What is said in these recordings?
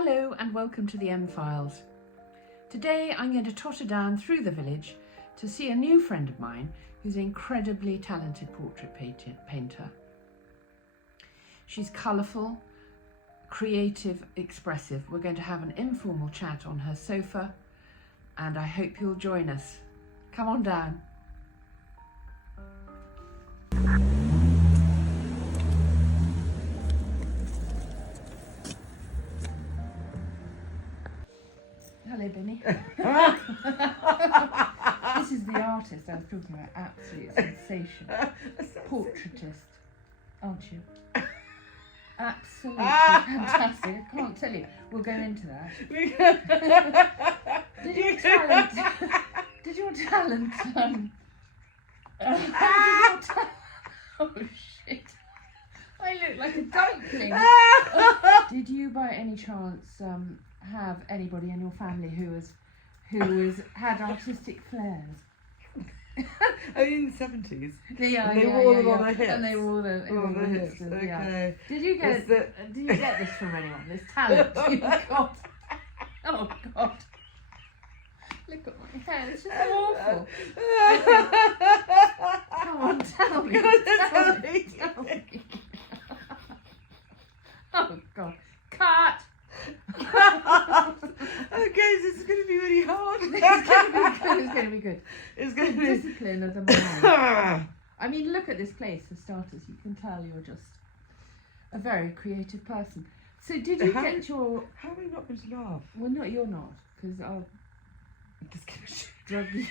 Hello and welcome to the M-Files. Today I'm going to totter down through the village to see a new friend of mine who's an incredibly talented portrait painter. She's colourful, creative, expressive. We're going to have an informal chat on her sofa and I hope you'll join us. Come on down. Hello, Binny. This is the artist I was talking about, absolute sensation. Portraitist, aren't you? Absolutely fantastic. I can't tell you. We'll go into that. Did your talent oh shit. I look like a dumpling. Did you by any chance have anybody in your family who had artistic flares? Only in the 70s. Yeah, and they wore them on their hips. And they wore them on their hips. Okay. Yeah. Did you get this from anyone? This talent you got? Oh God! Look at my hair. It's just awful. Come on, tell me. Tell me. Oh God! Cut. Okay, this is going to be really hard. It's going to be good. It's going to be discipline of the mind. I mean, look at this place for starters. You can tell you're just a very creative person. So, did you get your? How are we not going to laugh? Well, no, you're not, because I'll just give a shit. Drug you.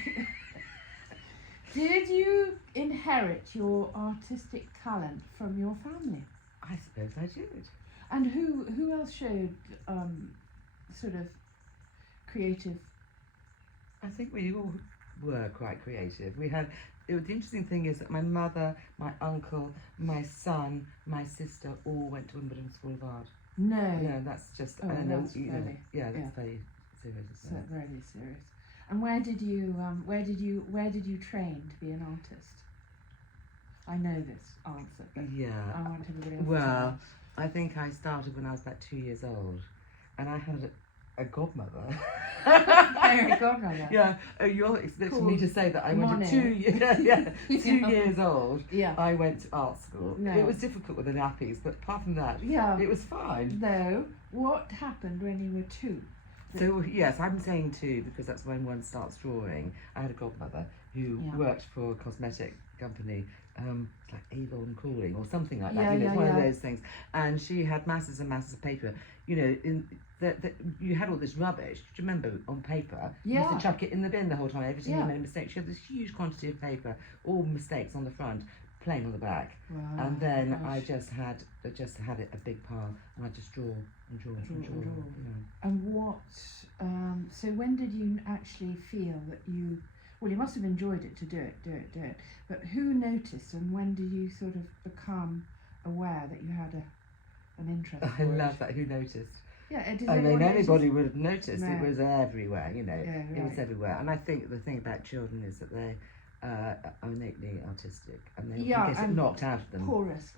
Did you inherit your artistic talent from your family? I suppose I did. And who else showed sort of creative? I think we all were quite creative. The interesting thing is that my mother, my uncle, my son, my sister all went to Wimbledon School of Art. No, that's just that's very very serious. So very serious. And where did you train to be an artist? I know this answer, but I want everybody else to know. I think I started when I was about 2 years old, and I had a godmother. A godmother. Yeah. Oh, you're expecting me to say that I went to 2 years old. Yeah. I went to art school. No. It was difficult with the nappies, but apart from that, it was fine. No. What happened when you were 2? So yes, I'm saying 2 because that's when one starts drawing. I had a godmother who worked for a cosmetic company. It's like Avon Cooling or something like that. It's one of those things. And she had masses and masses of paper. You had all this rubbish. Do you remember on paper? You used to chuck it in the bin the whole time. Every time you made a mistake, she had this huge quantity of paper, all mistakes on the front, plain on the back. Wow. And then I just had it a big pile, and I just draw and draw. And what? So when did you actually feel that you? Well, you must have enjoyed it to do it. But who noticed, and when did you sort of become aware that you had an interest? I love that. Who noticed? Yeah, anybody would have noticed. No. It was everywhere, Yeah, right. It was everywhere. And I think the thing about children is that they are innately artistic, and they often get it knocked out of them. Porous,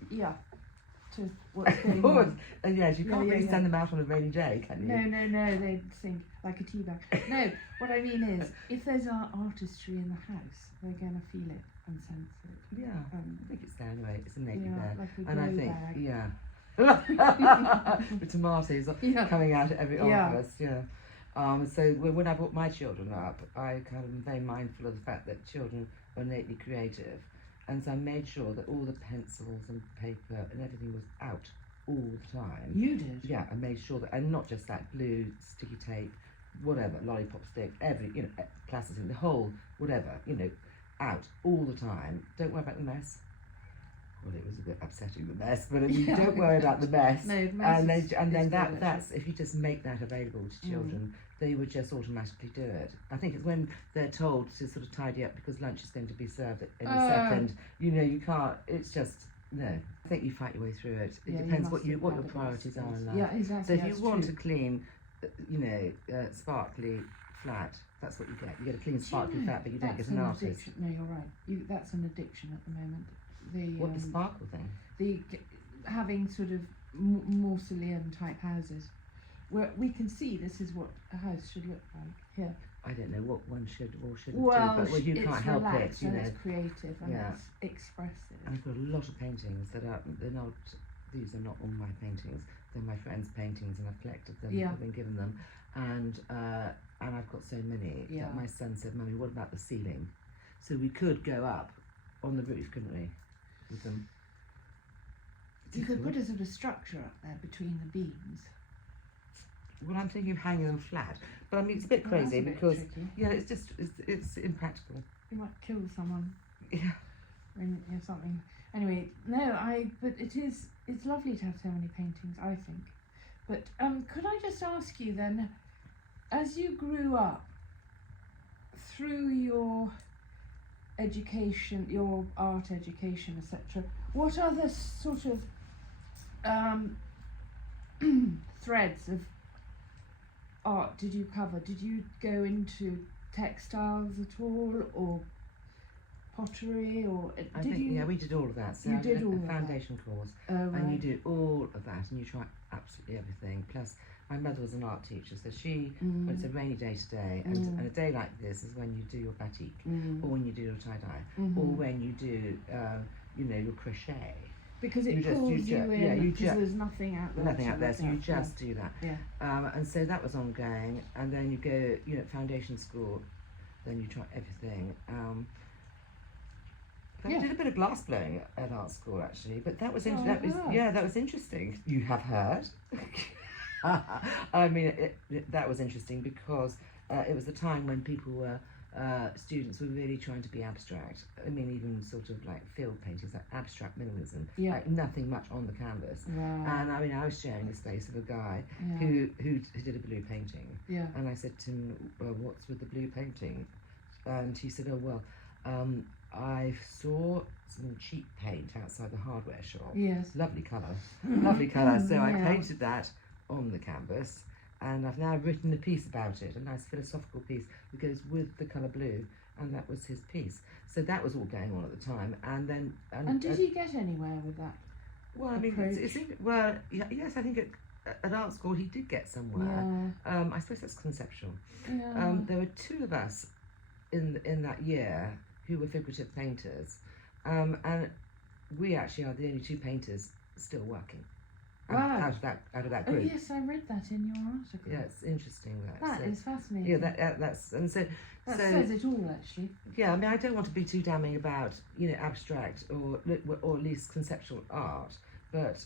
to what's going on. And yes, you can't really send them out on a rainy day, can you? No, they'd sink like a tea bag. No, what I mean is, if there's artistry in the house, they're going to feel it and sense it. Yeah, I think it's there anyway. It's innately there. Like a and I think, the tomatoes coming out at every orifice. So when I brought my children up, I kind of am very mindful of the fact that children are innately creative. And so I made sure that all the pencils and paper and everything was out all the time. You did? Yeah, I made sure that, and not just that, glue, sticky tape, whatever, lollipop stick, plastic, the whole, whatever, out all the time. Don't worry about the mess. Well, it was a bit upsetting, the mess, but don't worry about the mess. No, the mess and then that's if you just make that available to children, they would just automatically do it. I think it's when they're told to sort of tidy up because lunch is going to be served at any second. You can't. It's just no. I think you fight your way through it. It depends what your priorities are in life. Yeah, exactly. So if you want a clean, sparkly flat, that's what you get. You get a clean, sparkly flat, but you don't get an artist. Addiction. No, you're right. That's an addiction at the moment. The sparkle thing? Having sort of mausoleum type houses. where we can see this is what a house should look like here. I don't know what one should or shouldn't Well, do, but you it's can't help it, relaxed you and know. it's creative and Yeah. it's expressive. And I've got a lot of paintings that they're not, these are not all my paintings, they're my friends' paintings, and I've collected them, Yeah. I've been given them, and I've got so many that my son said, Mummy, what about the ceiling? So we could go up on the roof, couldn't we, with them? You could put a sort of structure up there between the beams. Well, I'm thinking of hanging them flat, but I mean it's a bit crazy because it's just it's impractical. You might kill someone. Yeah. When you know, something. Anyway, but it's lovely to have so many paintings, I think. But could I just ask you then, as you grew up, through your education, your art education, etc., what other sort of threads of art did you cover? Did you go into textiles at all, or pottery, or we did all of that. So you I did all a of foundation course, and you did all of that, and you try absolutely everything. Plus, my mother was an art teacher, so she it's a rainy day today, and a day like this is when you do your batik, or when you do your tie dye, or when you do your crochet. Because it pulls you in, because there's nothing out there. Nothing out there, so you just do that. Yeah. And so that was ongoing, and then you go, foundation school, then you try everything. I did a bit of glass blowing at art school actually, but that was that was interesting. You have heard. I mean, that was interesting because it was a time when people were. Students were really trying to be abstract. I mean, even sort of like field paintings, like abstract minimalism, like nothing much on the canvas. Right. And I mean, I was sharing the space of a guy who did a blue painting. Yeah. And I said to him, well, what's with the blue painting? And he said, oh, well, I saw some cheap paint outside the hardware shop. Yes. Lovely colour. Lovely colour. So I painted that on the canvas. And I've now written a piece about it, a nice philosophical piece that goes with the colour blue, and that was his piece. So that was all going on at the time, and then. And did he get anywhere with that? Well, I mean, yes, I think at art school he did get somewhere. Yeah. I suppose that's conceptual. Yeah. There were two of us in that year who were figurative painters, and we actually are the only two painters still working. Wow. Out of that group. Oh yes, I read that in your article. Yeah, it's interesting. That is fascinating. Yeah, that's and so that says it all actually. Yeah, I mean, I don't want to be too damning about abstract or at least conceptual art, but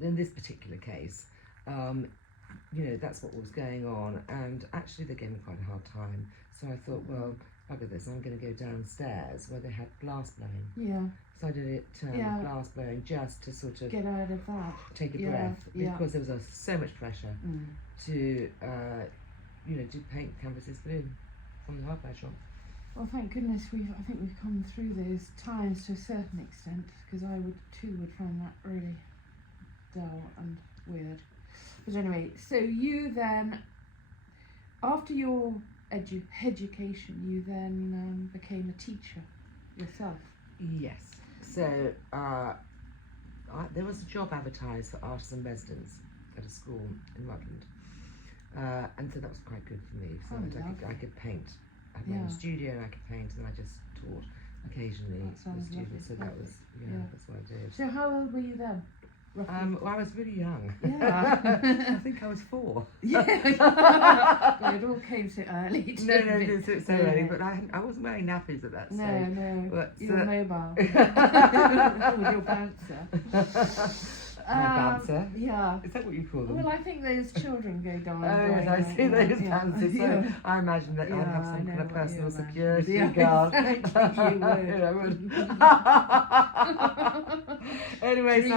in this particular case, that's what was going on, and actually they gave me quite a hard time. So I thought, well, bugger this, I'm going to go downstairs where they had glass blowing. Yeah. So I did it glass blowing just to sort of get out of that, take a breath, because there was so much pressure to do paint canvases blue from the hardware shop. Well, thank goodness I think we've come through those times to a certain extent, because I would find that really dull and weird. But anyway, so you then, after your education, you then became a teacher yourself. Yes. So there was a job advertised for artisan residents at a school in Rutland, and so that was quite good for me. So I could paint. I had my own studio, I could paint, and I just taught occasionally the students. So that was that's what I did. So how old were you then? Well, I was really young. Yeah. I think I was 4. Yeah. Well, it all came so early. No, so early. But I wasn't wearing nappies at that stage. No. But, you were mobile. With your bouncer. My bouncer? Yeah. Is that what you call them? Well, I think those children go down. Oh, yes, I see those bouncers. So I imagine that I'll have some kind of personal security guard. I would. Anyway, so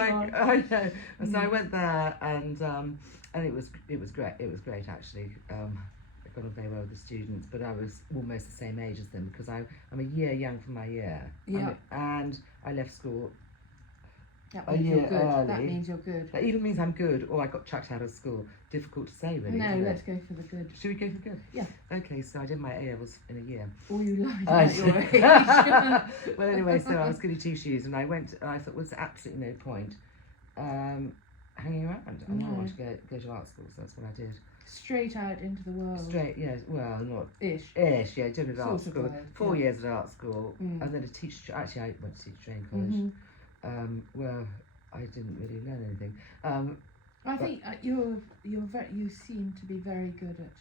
I went there, and it was great. It was great actually. I got on very well with the students, but I was almost the same age as them because I'm a year young from my year. Yeah. And I left school. That means you're good. Early. That means you're good. That either means I'm good or I got chucked out of school. Difficult to say, really. No, let's go for the good. Should we go for good? Yeah. Okay, so I did my A-levels in a year. Oh, you lied about your age. Well, anyway, so I was goody two shoes, and I went. And I thought, well, there's absolutely no point. hanging around. I didn't want to go to art school, so that's what I did. Straight out into the world. Straight, yes. Well, not Ish. Yeah. Did at art Sort school. of way, 4 years at art school, and then a teacher. Actually, I went to teacher training college, where I didn't really learn anything. I think you seem to be very good at.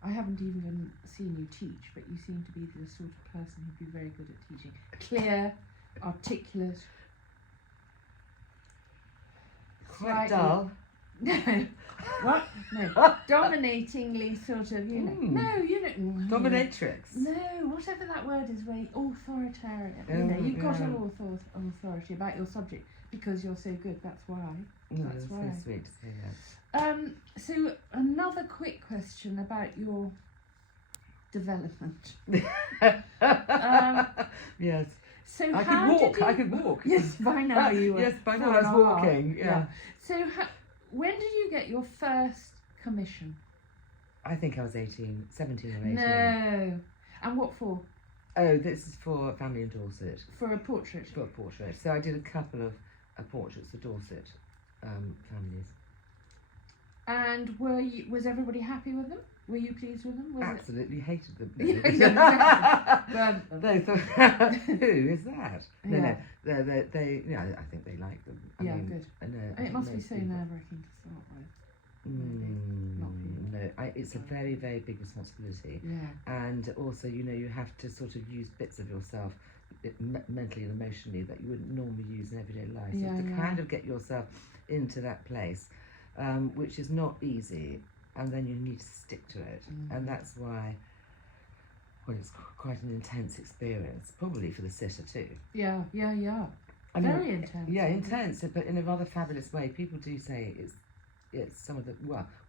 I haven't even seen you teach, but you seem to be the sort of person who'd be very good at teaching. Clear, articulate. Quite dull. No. What? No. Dominatingly sort of, you know. No, you know. Dominatrix. No, whatever that word is, very authoritarian. You know, you've got an authority about your subject because you're so good. That's why. That's why. so sweet to say that. So another quick question about your development. Yes. So I could walk. Yes, by now you were. Yes, by now I was walking. Yeah. So when did you get your first commission? I think I was 17 or 18. No. And what for? Oh, this is for a family in Dorset. For a portrait? For a portrait. So I did a couple of portraits for Dorset families. And was everybody happy with them? Were you pleased with them? Absolutely hated them. They thought, who is that? No, they. Yeah, I think they like them. I mean, good. And it must be so nerve-wracking to start with. No, it's a very, very big responsibility. Yeah. And also, you have to sort of use bits of yourself mentally and emotionally that you wouldn't normally use in everyday life. So to kind of get yourself into that place, which is not easy, and then you need to stick to it. And that's why, well, it's quite an intense experience, probably for the sitter too. Yeah. I mean, very intense. Yeah, intense, but in a rather fabulous way. People do say it's some of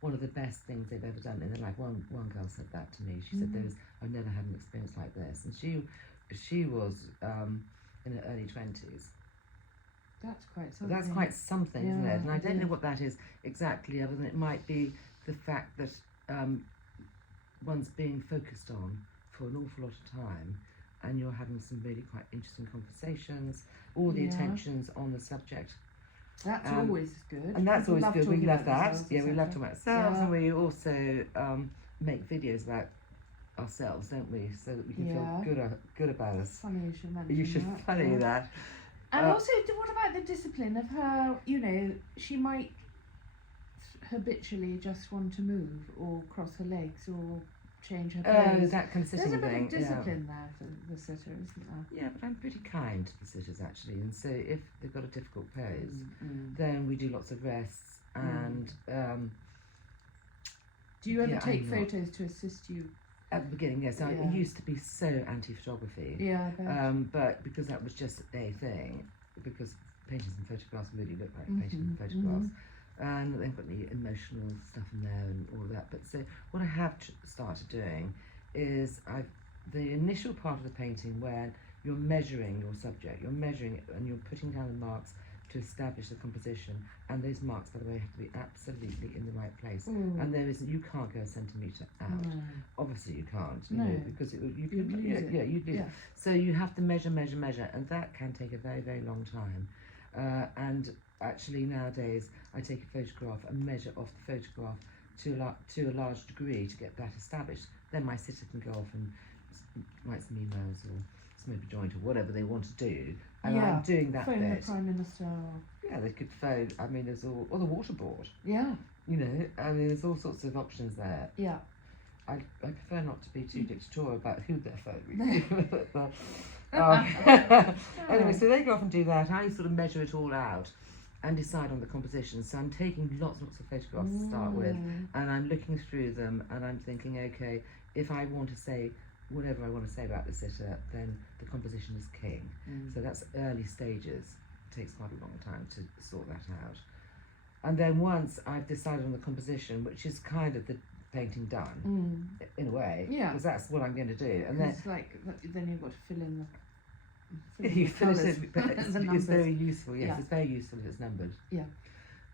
one of the best things they've ever done in their life. One girl said that to me. She said I've never had an experience like this, and she was in her early 20s. That's quite something. That's quite something, isn't it? And I don't know what that is exactly, other than it might be the fact that one's being focused on for an awful lot of time, and you're having some really quite interesting conversations, all the attention's on the subject. That's always good. And that's People always good. We love that. Yeah, we love talking about ourselves, and we also make videos about ourselves, don't we? So that we can feel good about us. Funny you should mention You should funny that. And also, what about the discipline of her? She might habitually just want to move or cross her legs or change her pose. Oh, that kind of sitting thing. There's a bit of discipline there for the sitter, isn't there? Yeah, but I'm pretty kind to the sitters actually, and so if they've got a difficult pose, then we do lots of rests and. Do you ever take photos to assist you? At the beginning, yes. I used to be so anti-photography. Yeah, I bet. But because that was just a thing, because paintings and photographs really look like paintings and photographs, and they've got the emotional stuff in there and all of that. But so what I have started doing is the initial part of the painting where you're measuring your subject, you're measuring it and you're putting down the marks to establish the composition, and those marks, by the way, have to be absolutely in the right place. And you can't go a centimetre out. No. Obviously, you can't, because you'd lose it. So you have to measure, and that can take a very, very long time. And actually, nowadays, I take a photograph and measure off the photograph to a large degree to get that established. Then my sitter can go off and write some emails or smoke a joint or whatever they want to do, and I'm doing that phone bit. The Prime Minister. Yeah, they could phone. I mean, there's or the water board. Yeah. I mean, there's all sorts of options there. Yeah. I prefer not to be too dictatorial about who they're phoning. Anyway, so they go off and do that. I sort of measure it all out and decide on the composition. So I'm taking lots of photographs to start with, and I'm looking through them, and I'm thinking, okay, if I want to say whatever I want to say about the sitter, then the composition is king. So that's early stages. It takes quite a long time to sort that out. And then once I've decided on the composition, which is kind of the painting done, in a way, because that's what I'm going to do. And then then you've got to fill in the you finish it, but it's very useful. Yes, Yeah. it's very useful if it's numbered. Yeah.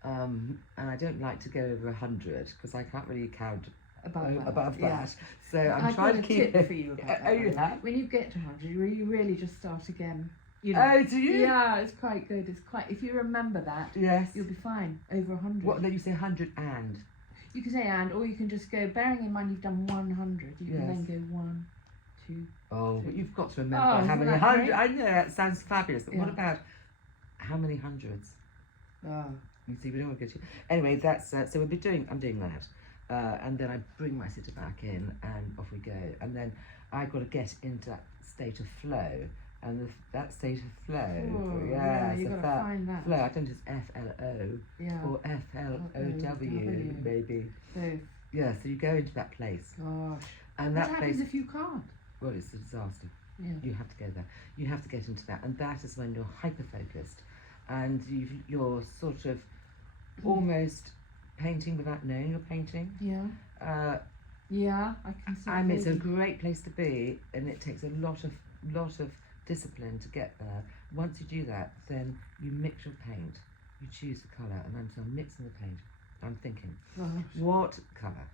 And I don't like to go over 100 because I can't really count above that. that. So I'm trying to keep tip for you about that. You have? When you get to 100, you really just start again. You know. Oh, do you? Yeah, it's quite good. It's quite. If you remember that, Yes. you'll be fine. Over 100. What? Then you say 100 and. You can say and, or you can just go. Bearing in mind you've done 100, you Yes. can then go 1, 2. Oh, but you've got to remember Oh, how isn't many that hundred. great? I know that sounds fabulous, but what Yeah. about how many hundreds? Oh. You see, we don't want to go to. Anyway, that's so we'll be doing. I'm doing that, and then I bring my sitter back in, and off we go. And then I've got to get into that state of flow, and that state of flow. Oh, yeah, you've so got to find that. flow. I don't know if it's FLO Yeah. or FLOW maybe. So, Yeah, so you go into that place, gosh. and What that happens place. if you can't? Well, it's a disaster. Yeah. You have to go there. You have to get into that, and that is when you're hyper focused, and you're sort of almost painting without knowing you're painting. Yeah. Yeah, I can see. And it's a great place to be, and it takes a lot of discipline to get there. Once you do that, then you mix your paint. You choose the colour, and I'm mixing the paint. I'm thinking, what colour?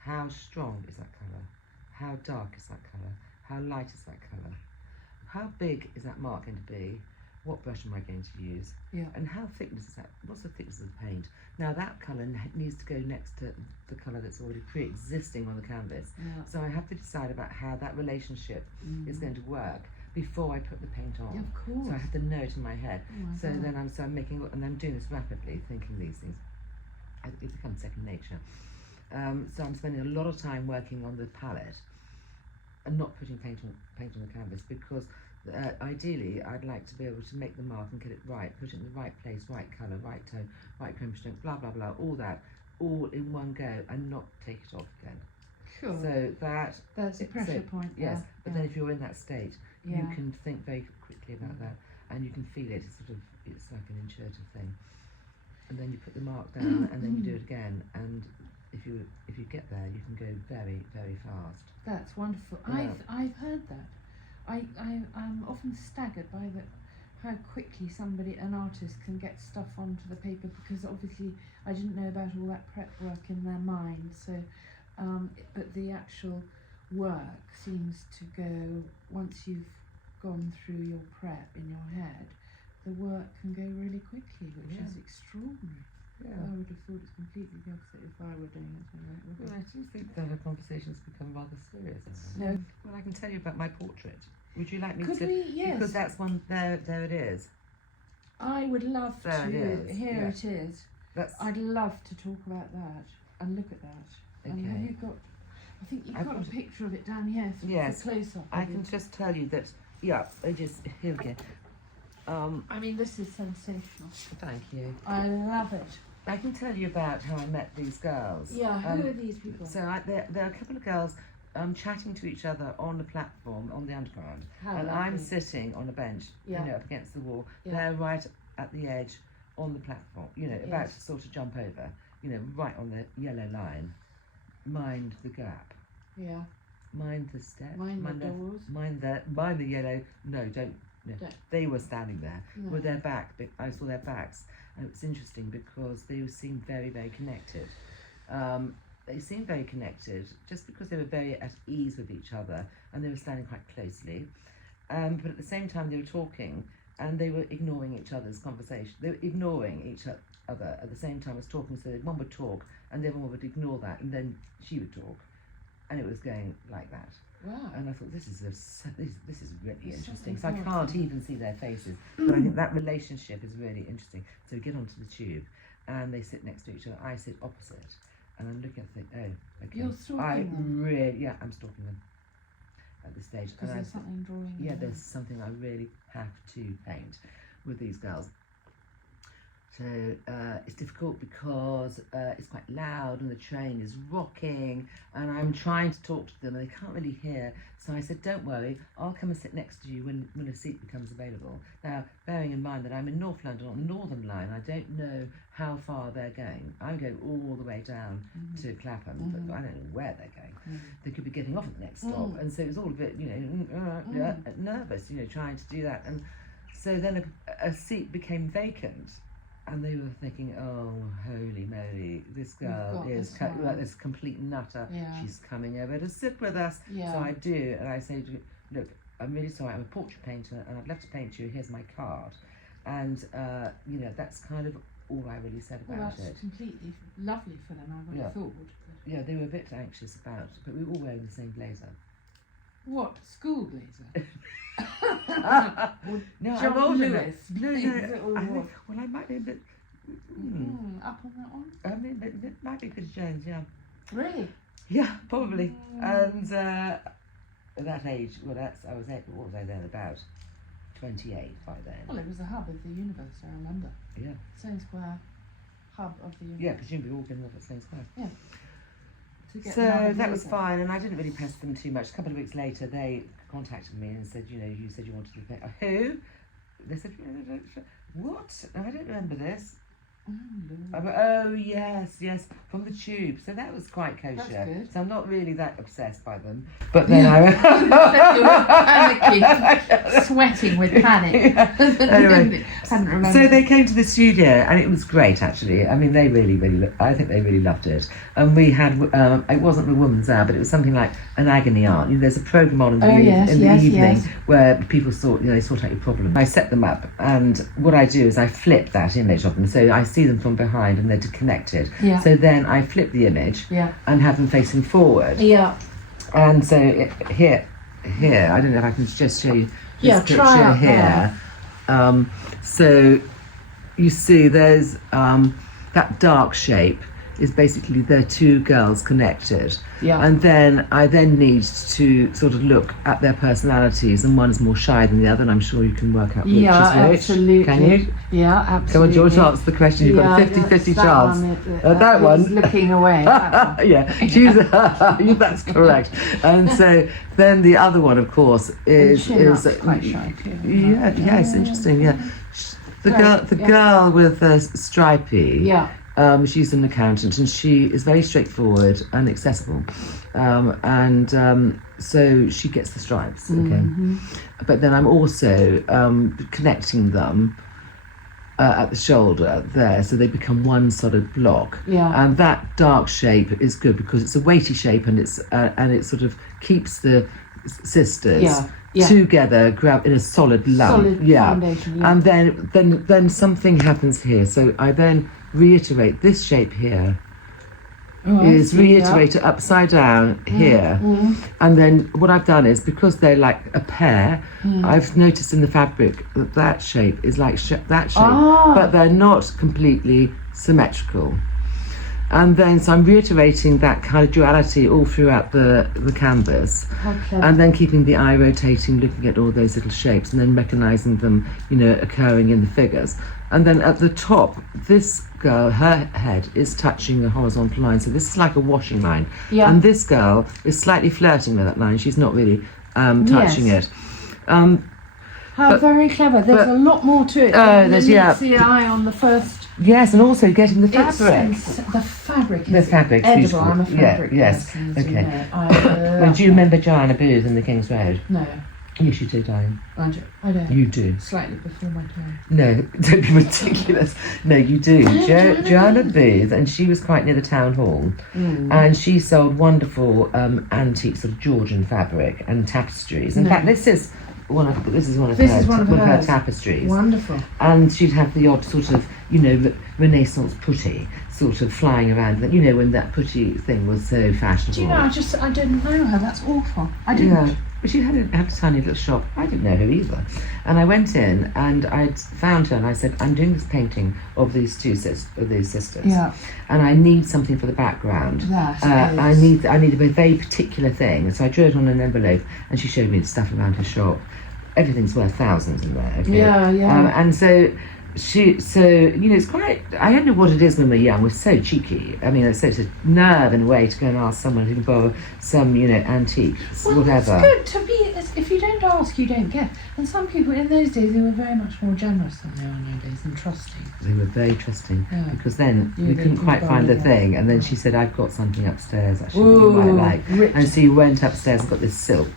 How strong is that colour? How dark is that colour? How light is that colour? How big is that mark going to be? What brush am I going to use? Yeah. And how thickness is that? What's the thickness of the paint? Now that colour needs to go next to the colour that's already pre-existing on the canvas. Yeah. So I have to decide about how that relationship is going to work before I put the paint on. Yeah, of course. So I have to know it in my head. Oh my So God. then I'm making, and I'm doing this rapidly, thinking these things. It becomes second nature. So I'm spending a lot of time working on the palette and not putting paint on the canvas, because ideally I'd like to be able to make the mark and get it right, put it in the right place, right colour, right tone, right chroma strength, blah blah blah, all that, all in one go, and not take it off again. Sure. So That's a pressure point. Yes, there. but then if you're in that state, Yeah. you can think very quickly about that, and you can feel it. It's like an intuitive thing. And then you put the mark down, and then you do it again, and if you get there, you can go very, very fast. That's wonderful. Yeah. I've heard that. I'm often staggered by how quickly an artist can get stuff onto the paper, because obviously I didn't know about all that prep work in their mind. So, but the actual work seems to go, once you've gone through your prep in your head, the work can go really quickly, which is extraordinary. Yeah. I would have thought it's completely the opposite if I were doing it. Well, I do think that our conversations become rather serious. No. Well, I can tell you about my portrait. Would you like me Could to? we? Yes. Because that's one. There it is. I would love There to. it is, Here yeah. it is. That's. I'd love to talk about that and look at that. And have Okay. you got? I think you've I've got a got- picture of it down here for Yes. close up. I can just tell you that. Yeah. I just here we go. I mean, this is sensational. Thank you. I love it. I can tell you about how I met these girls. Yeah. Who are these people? So there are a couple of girls chatting to each other on the platform on the underground, How and I'm lovely. sitting on a bench, Yeah. up against the wall. Yeah. They're right at the edge on the platform, about Yes. to sort of jump over, right on the yellow line. Mind the gap. Yeah. Mind the step. Mind the doors. Mind the yellow. No, don't. No. Don't. They were standing there No. with their back. I saw their backs, and it's interesting because they seemed very, very connected. They seemed very connected just because they were very at ease with each other, and they were standing quite closely. But at the same time, they were talking, and they were ignoring each other's conversation. They were ignoring each other at the same time as talking. So one would talk, and the other one would ignore that, and then she would talk, and it was going like that. Wow. And I thought this is really It's interesting. something So I can't powerful. even see their faces, but I think that relationship is really interesting. So we get onto the tube, and they sit next to each other. I sit opposite, and I'm looking at the thing. Oh, okay. You're stalking them? I'm stalking them at this stage. Because And there's something drawing. yeah, in there's something I really have to paint with these girls. So it's difficult because it's quite loud and the train is rocking, and I'm trying to talk to them and they can't really hear. So I said, don't worry, I'll come and sit next to you when a seat becomes available. Now, bearing in mind that I'm in North London on the Northern Line, I don't know how far they're going. I'm going all the way down to Clapham, but I don't know where they're going. They could be getting off at the next stop, and so it was all a bit, nervous, trying to do that. And so then a seat became vacant. And they were thinking, oh, holy moly, this girl is like this complete nutter. Yeah. She's coming over to sit with us. Yeah. So I do, and I say, look, I'm really sorry, I'm a portrait painter and I'd love to paint you, here's my card. And, you know, that's kind of all I really said about it. That's completely lovely for them, I would have thought. Yeah, they were a bit anxious about, but we were all wearing the same blazer. What, school blazer? No, John I'm older. Lewis. No, well, I might be a bit... Up on that one? I mean, it might be Chris Jones, yeah. Really? Yeah, probably. And at that age, what was I then, about 28 by then. Well, it was the hub of the universe, I remember. Yeah. Sloane Square, hub of the universe. Yeah, presumably all been up at Sloane Square. Yeah. So that was fine, and I didn't really press them too much. A couple of weeks later, they contacted me and said, you know, you said you wanted to paint. Who? They said, what? I don't remember this. Oh yes, from the Tube. So that was quite kosher. So I'm not really that obsessed by them. But then I you were panicking, sweating with panic. Anyway, hadn't remembered. so they came to the studio and it was great actually. I mean, they really, I think they really loved it. And we had, it wasn't the Woman's Hour, but it was something like an agony aunt. You know, there's a programme on in the evening where people sort out your problem. I set them up, and what I do is I flip that image of them, so I see them from behind and they're connected. Yeah. So then I flip the image and have them facing forward. Yeah. And so here, I don't know if I can just show you this picture try here. So you see there's that dark shape is basically they're two girls connected. Yeah. And then I need to sort of look at their personalities, and one is more shy than the other, and I'm sure you can work out which is which. Absolutely. Can you? Yeah, absolutely. Come on, George, answer the question. You've got a 50-50 chance. That one. Looking away. That one. Yeah, that's correct. And so then the other one, of course, is quite shy too. Yeah, it's interesting. Yeah, the girl with stripy. Yeah. She's an accountant, and she is very straightforward and accessible, so she gets the stripes. Okay, but then I'm also connecting them at the shoulder there, so they become one solid block. Yeah. And that dark shape is good because it's a weighty shape, and it sort of keeps the sisters together in a solid lump. Foundation. Yeah. And then something happens here. So I then reiterate this shape here. Reiterated upside down here. And then what I've done is, because they're like a pair, I've noticed in the fabric that shape is like that shape, but they're not completely symmetrical. And then so I'm reiterating that kind of duality all throughout the canvas, and then keeping the eye rotating, looking at all those little shapes, and then recognising them, occurring in the figures. And then at the top, this girl, her head is touching a horizontal line, so this is like a washing line. Yeah. And this girl is slightly flirting with that line. She's not really touching it. How very clever. There's a lot more to it than the eye on the first. Yes, and also getting the fabric. The fabric. The fabric. Edible. I'm a fabric person. Yes. Okay. Well, do you remember Joanna Booth in the King's Road? No. Yes, you do, darling. I don't. You do. Slightly before my time. No, don't be ridiculous. No, you do. Joanna Booth, and she was quite near the town hall, and she sold wonderful antique sort of Georgian fabric and tapestries. In fact, this is one of her tapestries. Wonderful. And she'd have the odd sort of, Renaissance putty sort of flying around. When that putty thing was so fashionable. Do you know? I didn't know her. That's awful. I didn't. Yeah. But she had a tiny little shop. I didn't know her either. And I went in and I found her and I said, I'm doing this painting of these sisters. Yeah. And I need something for the background. I need a very particular thing. So I drew it on an envelope, and she showed me the stuff around her shop. Everything's worth thousands in there. Okay? Yeah. And so it's quite, I don't know what it is when we're young, we're so cheeky. I mean, it's such a nerve in a way to go and ask someone who can borrow some, antique, whatever. It's good to be, if you don't ask, you don't get. And some people in those days, they were very much more generous than they are nowadays, and trusting. They were very trusting, because then we couldn't quite find the thing, and then she said, I've got something upstairs actually that you might like. Rich. And so you went upstairs and got this silk,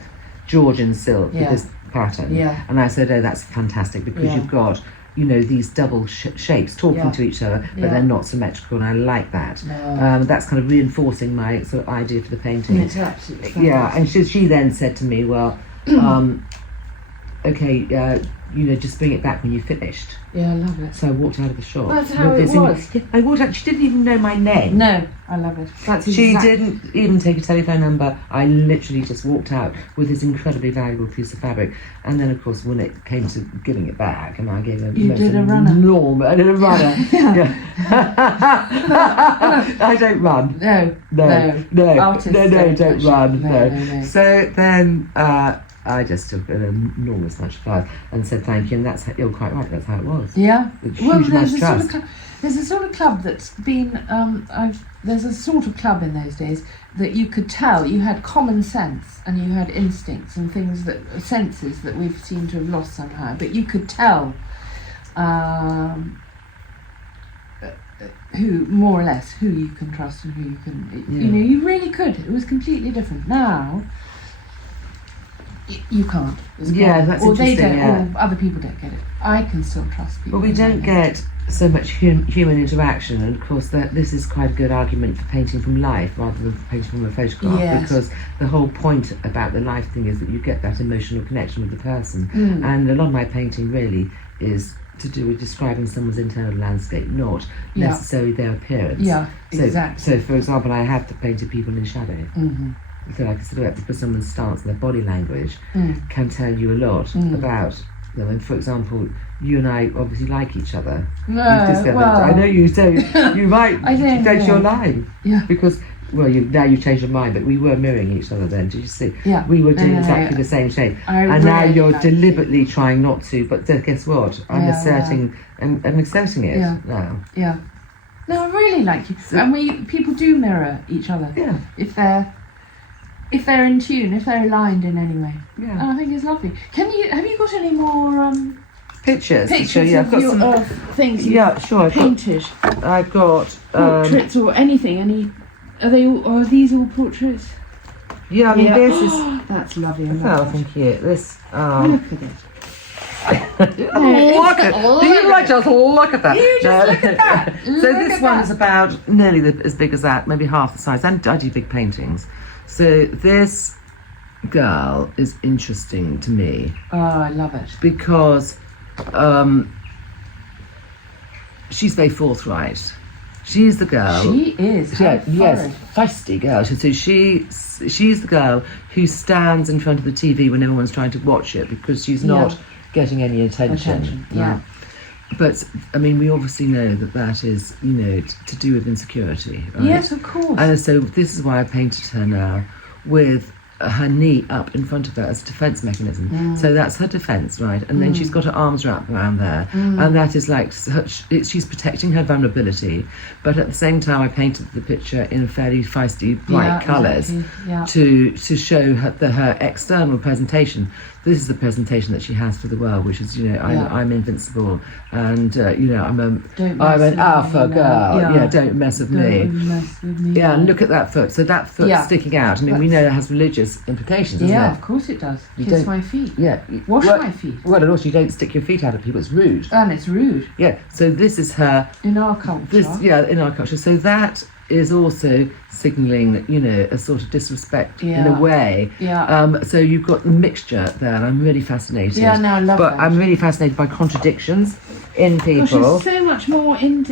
Georgian silk, with this pattern. Yeah. And I said, oh, that's fantastic, because you've got these double shapes talking to each other, but they're not symmetrical, and I like that. No. That's kind of reinforcing my sort of idea for the painting. It's absolutely fantastic. Yeah, and she then said to me, well, okay, just bring it back when you finished. Yeah, I love it. So I walked out of the shop. That's how it was. I walked out. She didn't even know my name. No, I love it. That's She didn't even take a telephone number. I literally just walked out with this incredibly valuable piece of fabric. And then, of course, when it came to giving it back, and I gave her You did a runner. I did a runner. Yeah. I don't run. No. Artists don't run. No. So then I just took an enormous bunch of flowers and said thank you, and you're quite right, that's how it was. Yeah. Well, there's a sort of club that's been, there's a sort of club in those days that you could tell you had common sense and you had instincts and senses that we've seemed to have lost somehow, but you could tell who, more or less, who you can trust and who you can, you really could. It was completely different. Now, you can't. That's interesting. They don't, or other people don't get it. I can still trust people. But we don't get so much human interaction, and of course this is quite a good argument for painting from life rather than painting from a photograph. Yes. Because the whole point about the life thing is that you get that emotional connection with the person, and a lot of my painting really is to do with describing someone's internal landscape, not necessarily their appearance. Yeah, exactly. So for example, I have painted people in shadow. Mm-hmm. So like a silhouette, because someone's stance and their body language can tell you a lot about them. And for example, you and I obviously like each other. No, I know you don't. You might change your line. Yeah. Because now you've changed your mind, but we were mirroring each other then. Did you see? Yeah. We were doing exactly the same shape, and now you're deliberately trying not to. But guess what? I'm asserting. I'm asserting it now. Yeah. No, I really like you, and people do mirror each other. Yeah. If they're in tune, if they're aligned in any way. Yeah. And I think it's lovely. Have you got any more pictures? Pictures I've got some things sure. painted. I've got portraits or anything. Are these all portraits? Yeah, I mean this is. That's lovely. Thank you. This. Look at it. Look at do you like just look at that? You just look at that. So this one's about nearly as big as that, maybe half the size. And I do big paintings. So this girl is interesting to me. Oh, I love it. Because she's very forthright. She's the girl. She is. Yes, feisty girl. So she's the girl who stands in front of the TV when everyone's trying to watch it because she's not getting any attention. Yeah. But I mean, we obviously know that is, to do with insecurity. Right? Yes, of course. And so this is why I painted her now with her knee up in front of her as a defence mechanism. So that's her defence, right? And then she's got her arms wrapped around there, and that is like she's protecting her vulnerability. But at the same time, I painted the picture in fairly feisty, bright colours to show her external presentation. This is the presentation that she has for the world, which is, I'm invincible, and I'm an alpha girl. Yeah, don't mess with me. Yeah, and look at that foot. So that foot's sticking out. I mean, we know it has religious implications. Doesn't it? Of course it does. Kiss my feet. Yeah, wash my feet. Well, and also you don't stick your feet out at people. It's rude. And it's rude. Yeah. So this is her in our culture. In our culture. So that is also signalling, a sort of disrespect in a way. Yeah. So you've got the mixture there, and I'm really fascinated. Yeah, no, I love that. But I'm really fascinated by contradictions in people. Gosh, there's so much more in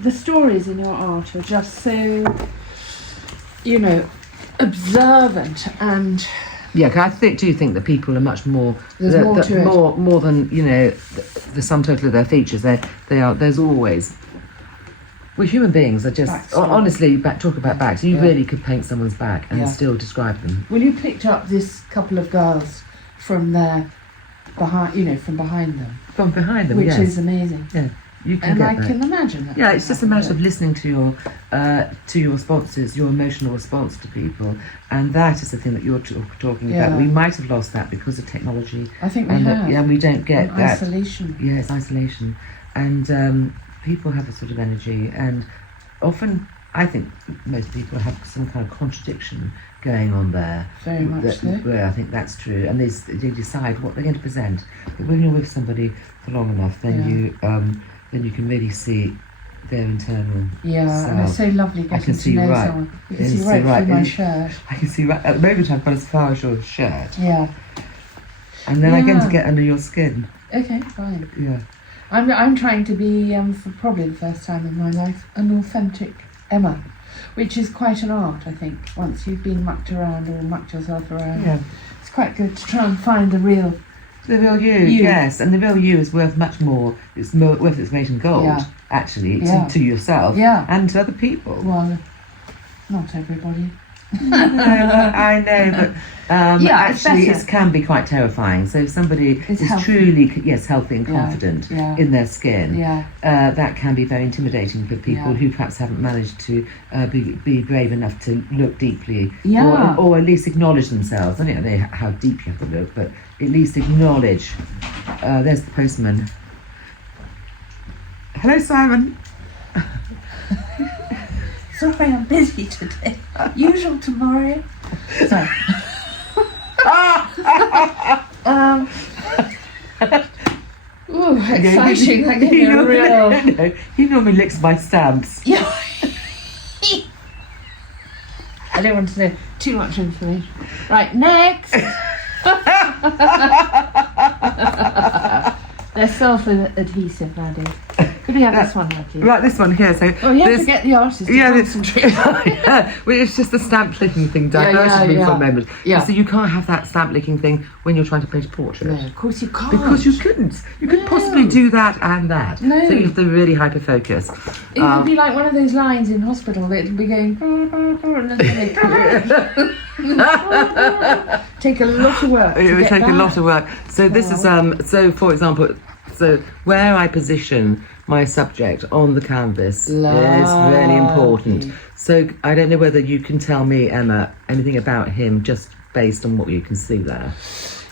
the stories in your art are just so, observant and. Yeah, I do think that people are much more. There's more to it. More than the sum total of their features. They are. There's always. Well, human beings are just honestly talk about backs. You really could paint someone's back and still describe them. Well, you picked up this couple of girls from behind, from behind them. From behind them, which is amazing. Yeah, you can and get I that. can imagine that. Yeah, it's just a matter of listening to your responses, your emotional response to people, and that is the thing that you're talking about. We might have lost that because of technology. I think we have. And we don't get that isolation. Yeah, it's isolation, and people have a sort of energy, and often I think most people have some kind of contradiction going on there. Very much so. I think that's true, and they decide what they're going to present. But when you're with somebody for long enough, then you can really see their internal self. And it's so lovely getting to know someone. You can see right through my shirt. I can see right at the moment I've got as far as your shirt. Yeah. And then I'm going to Yeah. get under your skin. Okay, fine. Yeah. I'm trying to be, for probably the first time in my life, an authentic Emma, which is quite an art, I think. Once you've been mucked around or mucked yourself around, Yeah. it's quite good to try and find the real You, yes, and the real you is worth much more. It's worth its weight in gold, Yeah. actually, Yeah. to yourself Yeah. and to other people. Well, not everybody. I know, but Yeah, it's actually better. it can be quite terrifying. So if somebody It's is healthy. truly, healthy and Yeah, confident yeah. in their skin, Yeah. that can be very intimidating for people Yeah. who perhaps haven't managed to be brave enough to look deeply, Yeah. or at least acknowledge themselves. I don't know how deep you have to look, but at least acknowledge. There's the postman. Hello, Simon. Sorry, I'm busy today. Usual tomorrow. Sorry. Ooh, exciting. That gave me a real... No, he normally licks my stamps. Yeah. I don't want to know too much information. Right, next. They're self-adhesive nowadays. Could we have this one now, please? Right, this one here. So Oh, you have this, to get the artist to yeah, concentrate. yeah, well, it's just the stamp clicking thing diverted me for a moment. Yeah. So you can't have that stamp licking thing when you're trying to paint a portrait. No, of course you can't. Because you couldn't. You could possibly do that and that. No. So you have to really hyper focus. It would be like one of those lines in hospital that would be going... and then they take a lot of work. It would take a lot of work. So this is so for example, so where I position my subject on the canvas is really important. So I don't know whether you can tell me, Emma, anything about him just based on what you can see there.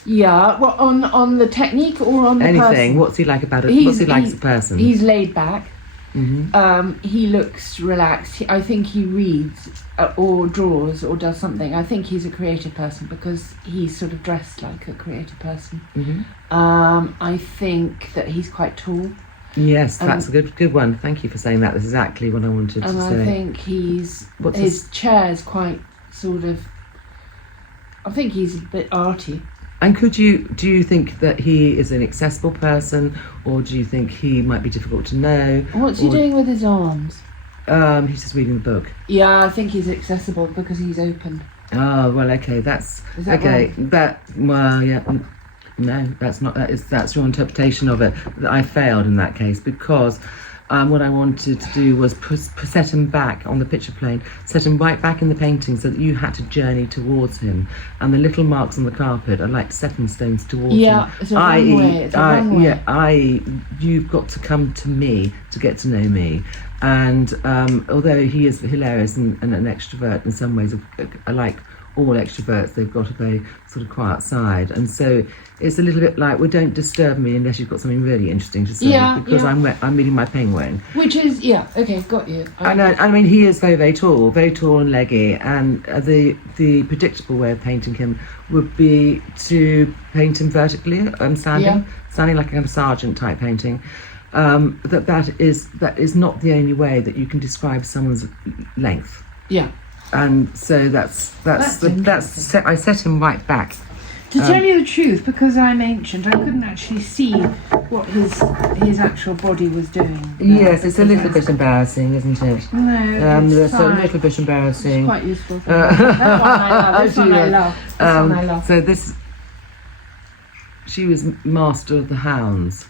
Yeah, well, on the technique or on the Anything. person? What's he like about it? He's- What's he like he- as a person? He's laid back. Mm-hmm. He looks relaxed. I think he reads or draws or does something. I think he's a creative person because he's sort of dressed like a creative person. Mm-hmm. I think that he's quite tall. Yes, that's a good one. Thank you for saying that. That's exactly what I wanted to And say. I think his What's chair's quite sort of... I think he's a bit arty. And do you think that he is an accessible person, or do you think he might be difficult to know? What's he doing with his arms? He's just reading the book. Yeah, I think he's accessible because he's open. Oh, well, okay, that's Is that okay. right? No, that's not. That's your interpretation of it. That I failed in that case because what I wanted to do was set him back on the picture plane, set him right back in the painting, so that you had to journey towards him, and the little marks on the carpet are like stepping stones towards him. Yeah, it's a runway. It's a runway. Yeah, you've got to come to me to get to know me. And although he is hilarious and an extrovert in some ways, like all extroverts, they've got a very sort of quiet side. And so it's a little bit like, well, don't disturb me unless you've got something really interesting to say, because I'm reading my penguin. Which is, okay, got you. I mean, he is very, very tall and leggy, and the predictable way of painting him would be to paint him vertically, standing like a kind of sergeant type painting. That is not the only way that you can describe someone's length. Yeah. And so that's I set him right back. To tell you the truth, because I'm ancient, I couldn't actually see what his actual body was doing. Yes, it's a little bit embarrassing, isn't it? No, it's a fine. little bit embarrassing. It's quite useful. That one I love. So she was master of the hounds.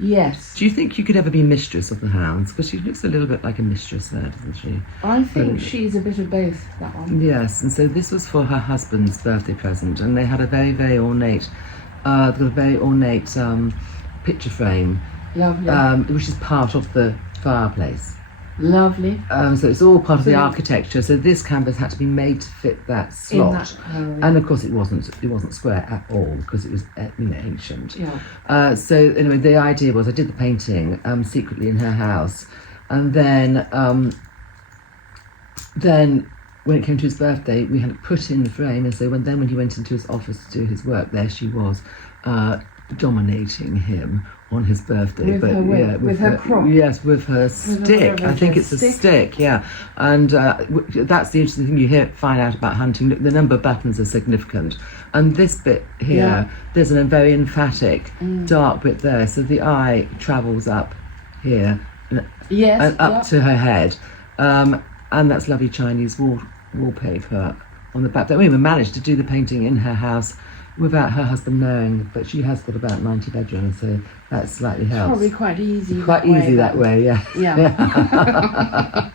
Yes. Do you think you could ever be mistress of the hounds? Because she looks a little bit like a mistress there, doesn't she? I think she's a bit of both, that one. Yes, and so this was for her husband's birthday present, and they had a very, very ornate, picture frame, Lovely. which is part of the fireplace. Lovely. So it's all part of the architecture. So this canvas had to be made to fit that slot, and of course it wasn't square at all because it was ancient. Yeah. So anyway, the idea was I did the painting secretly in her house, and then when it came to his birthday, we had it put in the frame, and so when he went into his office to do his work, there she was, dominating him on his birthday, with her whip, with her crop. Yes, with her stick. I think it's a stick. Yeah, and that's the interesting thing you find out about hunting. The number of buttons are significant, and this bit here, there's a very emphatic dark bit there, so the eye travels up here, and up to her head, and that's lovely Chinese wallpaper on the back. We even managed to do the painting in her house without her husband knowing, but she has got about 90 bedrooms, so that slightly helps. Probably quite easy. Quite easy that way, yeah. Yeah.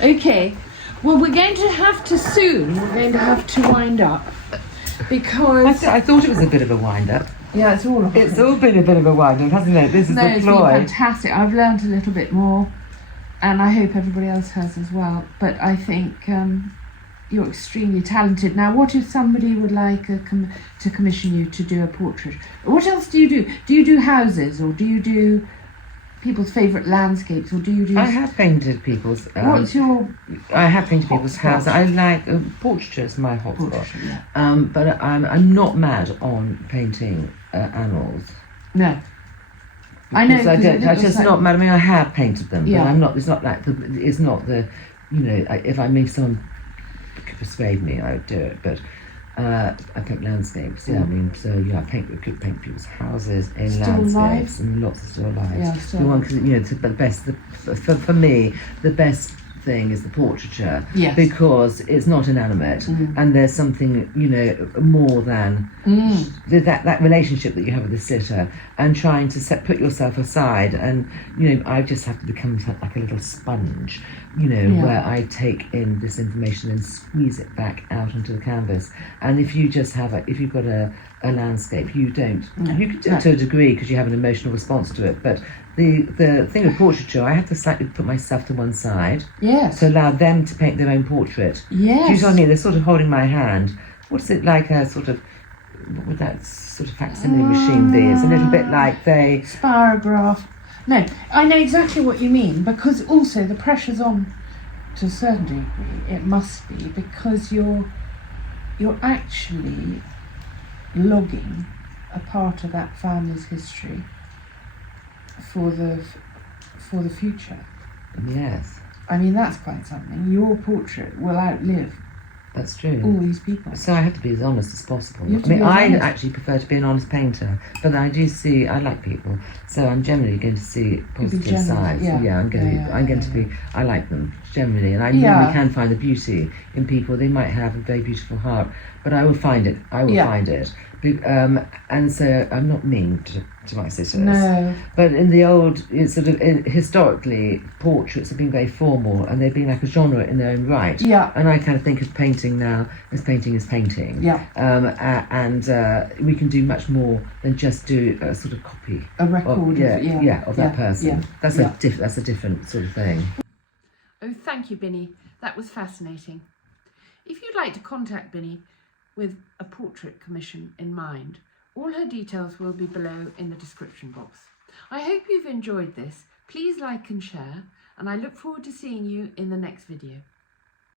Okay. Well, we're going to have to wind up because I thought it was a bit of a wind up. Yeah, it's all been a bit of a wind up, hasn't it? This is the ploy. It's been fantastic. I've learned a little bit more, and I hope everybody else has as well. But I think you're extremely talented. Now, what if somebody would like to commission you to do a portrait? What else do you do? Do you do houses, or do you do people's favourite landscapes, or do you do... I have painted people's... what's your... I have painted people's houses. I like... portraiture is my hotspot. But I'm not mad on painting animals. No. I know. I'm just not mad. I mean, I have painted them, Yeah. but I'm not... It's not like the... It's not the... You know, if I made someone could persuade me, I would do it. But I paint landscapes. Yeah, I mean, so yeah, I could paint people's houses in Still landscapes lives? and lots of still lives. Yeah, still The one, lives. you know, the best. For me, the best thing is the portraiture, Yes. because it's not inanimate, and there's something, you know, more than that relationship that you have with the sitter, and trying to put yourself aside, and you know, I just have to become like a little sponge, you know, where I take in this information and squeeze it back out onto the canvas. And if you just have if you've got a landscape, you don't. You can do it to a degree because you have an emotional response to it, but the thing with portraiture, I have to slightly put myself to one side, to allow them to paint their own portrait. Yes. Do you know what I mean? They're sort of holding my hand. What's it like? A sort of, what would that sort of facsimile machine be? It's a little bit like they... Spirograph. No, I know exactly what you mean, because also the pressure's on to a certain degree. It must be, because you're actually logging a part of that family's history for the future. Yes. I mean, that's quite something. Your portrait will outlive That's true. all these people. So I have to be as honest as possible. You have I to mean, be as I honest. actually prefer to be an honest painter, but I do see, I like people, so I'm generally going to see positive generous, sides. yeah. I'm going to be, I like them generally, and I Yeah. really can find the beauty in people. They might have a very beautiful heart, but I will find it. I will find it. And so I'm not mean to my sisters. No. But in the old, it's sort of historically, portraits have been very formal, and they've been like a genre in their own right. Yeah. And I kind of think of painting now as painting is painting. Yeah. And we can do much more than just do a sort of copy. A record of that person. Yeah. That's a different sort of thing. Oh, thank you, Binny. That was fascinating. If you'd like to contact Binny with a portrait commission in mind, all her details will be below in the description box. I hope you've enjoyed this. Please like and share, and I look forward to seeing you in the next video.